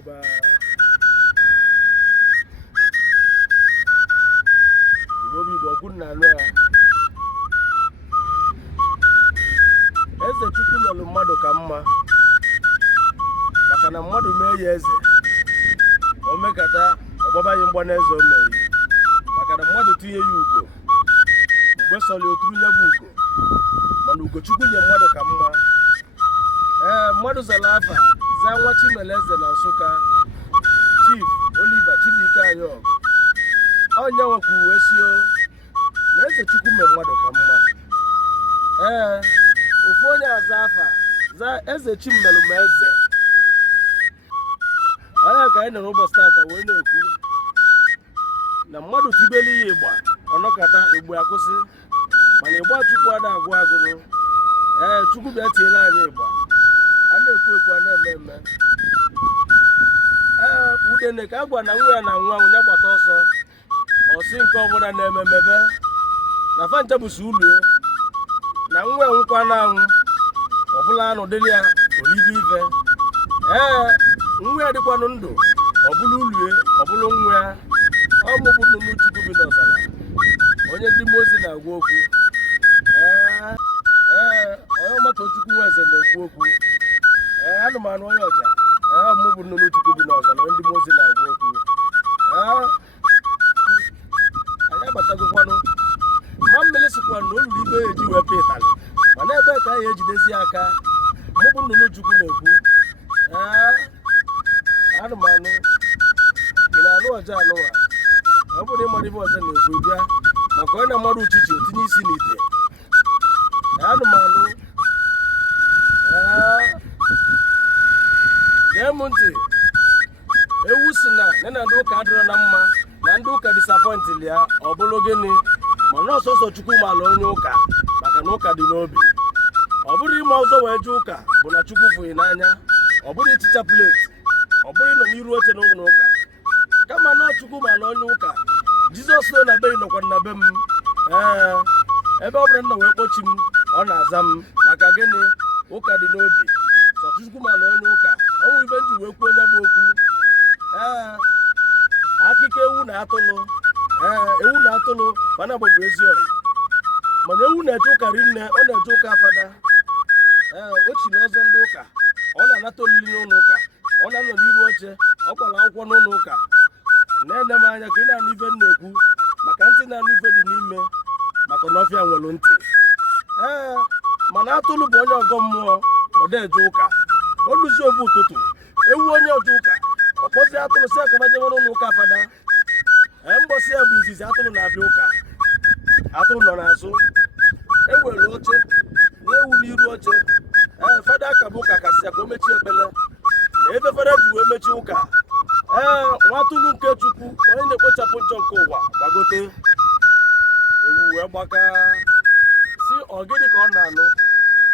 ụba Igbo bụ Igbo ọkwụ nna anụ ya eze Chukwu melụ mmadụ ka mma maka na mmadụ mee ya eze o mekata ọgbabaghị mgba n'eze o mere maka na mmadụ tinye ya ugo mgbe sọrọ oturu nye bụ ugo mana Ugochukwu nye mmadụ ka mma mmadụ zara afa zaa nwa Chimeleze na Nsụka Chief Oliver Chibuike Ayọg onye nwekwu wee sio na eze Chukwu mee mmadụ ka mma ofu onye aza afa zaa eze Chimelụ ma eze onye ka anyị nọ n'ụbọchị tata wee na-ekwu na mmadụ tibeli ya ịgba ọnọkata igbo akwụsị mana ịgba Chukwu ada agụ agụrụ Chukwu bịa tiela anyị ịgba a na-ekwu ekwu a na-eme eme Udene ka a gwa na nwa ya na nwa onye gbata ọsọ ọsị nke ọbụla na-eme mebe na fanta bụsi ulue na nwa ya nwụkwa na anwụ ọbụla anụ dịrị ya olive ive nwa ya dịkwanụ ndụ ọbụla ulue ọbụla nwa ya ọmụbụ nnụnụ Chukwu bi n'ọzara onye ndị mmụọ ozi na-agwa okwu onye ọmata Chukwu nwa eze na-ekwu okwu anụmanụ onye ọja ọmụbụ nnụnụ Chukwu bi n'ọzara onye ndị mmụọ ozi na-agwa okwu anyị abatagokwanụ ma mmiri sikwanụ na olulu ibe eji wee pụ ịtalị mana ebe ka anyị ejidezi aka mụbụ nnụnụ Chukwu na-ekwu anụmanụ ị na-anụ ọja anụwa ọ bụrụ ịmara ibe ọzọ na-ekwu bịa maka onye na-amara uchichi otinye isi n'ite anụmanụ gee m ntị ewu si na nne ndị ụka adịrọ na mma na ndị ụka disapọintili ya ọ bụrụ gịnị mana ọsọsọ Chukwu mara onye ụka maka na ụka dị n'obi ọ bụrụ ime ọzọ wee je ụka bụ na Chukwu fụghị n'anya ọ bụrụ iticha pleti ọ bụrụ ịnọ n'iru oche na ụlọ ụka kama na Chukwu mara onye ụka Jizọs nọ na be nọkwa na be m ebe ọ bụla nna wee kpochi m ọ na-aza m maka gịnị ụka dị n'obi sọ Chukwu mara onye ụka ọnwụ ibe nji wee kwuo onye bụ okwu akụkọ ewu na atụlụ ewu na atụlụ mana gbagbo ezi ọyị mana ewu na-eje ụka rinne ọ na-eje ụka fada o chiri ọzọ ndị ụka ọ na-anata olili n'ụlọ ụka ọ na-anọ n'iru oche ọ kwara akwụkwọ n'ụlọ ụka na-ene m anya ka ị na-anụ ife m na-ekwu maka ntị na-anụ ife dị n'ime maka na ọfịa nwere ntị mana atụlụ bụ onye ọgọ mmụọ ọ na-eje ụka o luzi ofu ụtụtụ ewu onye ọjọ ụka ọ kpọzie atụlụ si akabajebe n'ụlọ ụka fada mbọsị ya bụ izizi atụlụ na-abịa ụka atụlụ nọ n'azụ ewere oche na ewu n'iru oche fada akaba ụka kasị ya ka o mechie ekpele na ebe fada ji wee mechie ụka nwa atụlụ nke Chukwu onye na-ekpochapụ njọ nke ụwa gbagote ewu wee gbaka si ọgịdị ka ọ na-anụ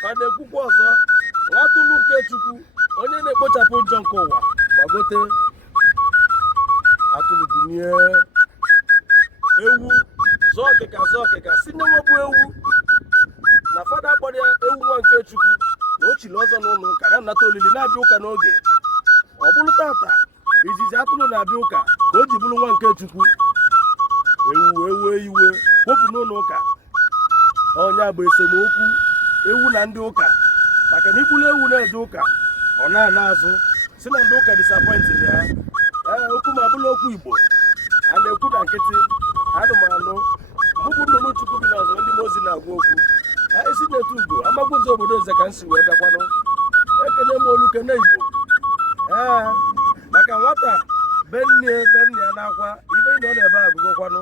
fada ekwukwa ọzọ nwa atụlụ nke Chukwu onye na-ekpochapụ njọ nke ụwa gbagote atụlụ binie ewu zọọ ọkịka si na-enwebụ ewu na fada kpọrọ ya ewu nwa nke Chukwu na o chiri ọzọ n'ụlọ ụka na-anata olili na-abịa ụka n'oge ọ bụrụ tata izizi atụlụ na-abịa ụka ka o ji bụrụ nwa nke Chukwu ewu wee wee iwe kwopụ n'ụlọ ụka ọnya bụ esemokwu ewu na ndị ụka maka na ikwulu ewu na-eje ụka ọ na-ana azụ si na ndị ụka disapọintili ya okwu ma bụrụ okwu Igbo a na-ekwu na nkịtị anụmanụ mụbụ nnụnụ Chukwu bi n'ọzọ ndị ozi na-agwa okwu isi na-etu ugo amagwụzi obodo eze ka m si wee bịakwanụ ekene m olu kene Igbo maka nwata bennie ya na-akwa ibe ị nọ n'ebe agụgokwanụ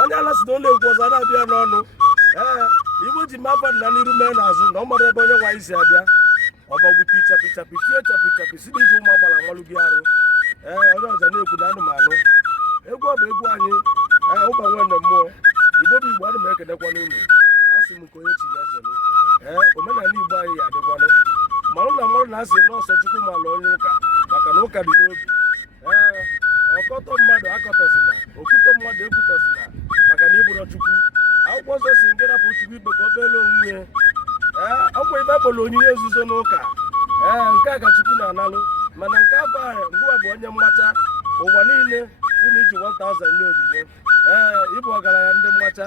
onye ala si na ụlọ egwu ọzọ na-abịa n'ọnụ Igbo ji mapa na n'iru mee n'azụ na ọ mara ebe onye nwaanyị si abịa ọbagwute ịchapịchapị tie chapịchapị si n'iji ụmụ agbara nwalu gị arụ onye ọzọ na-ekwu na anụmanụ egwu ọ bụ egwu anyị ụba nwanne mmụọ Igbo bụ Igbo anụ m ekenekwana unu asị m nke onye chi ya zelu omenala Igbo anyị ya adịkwanụ marụ na mmadụ na-asị n'ọsọ Chukwu mala onye ụka maka na ụka dị n'obi ọkọtọ mmadụ akọtọzina okwutọ mmadụ ekwutọzina maka na ịbụrọ Chukwu akwụkwọ nsọ si nke rapụ Chukwu ikpe ka ọ beela onwe ya ọgwụ ibe akpọrọ onyinye nzuzo n'ụka nke a ka Chukwu na-analụ mana nke afọ ahụ ngwa bụ onye mmacha ụwa niile bụ na iji 1000 nye onyinye ịbụ ọgaranya ndị mmacha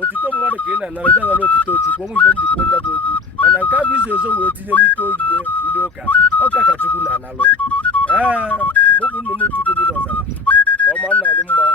otito mmadụ ka ị na-anara ịdanara otito Chukwu onwe ibe njikwa onye bụ okwu mana nke a bụ izo ezo wee tinye n'ike onyinye ndị ụka ọka ka Chukwu na-analụ mụ bụ nnụnụ Chukwu bi n'ọzara ka ọ ma nna anyị mma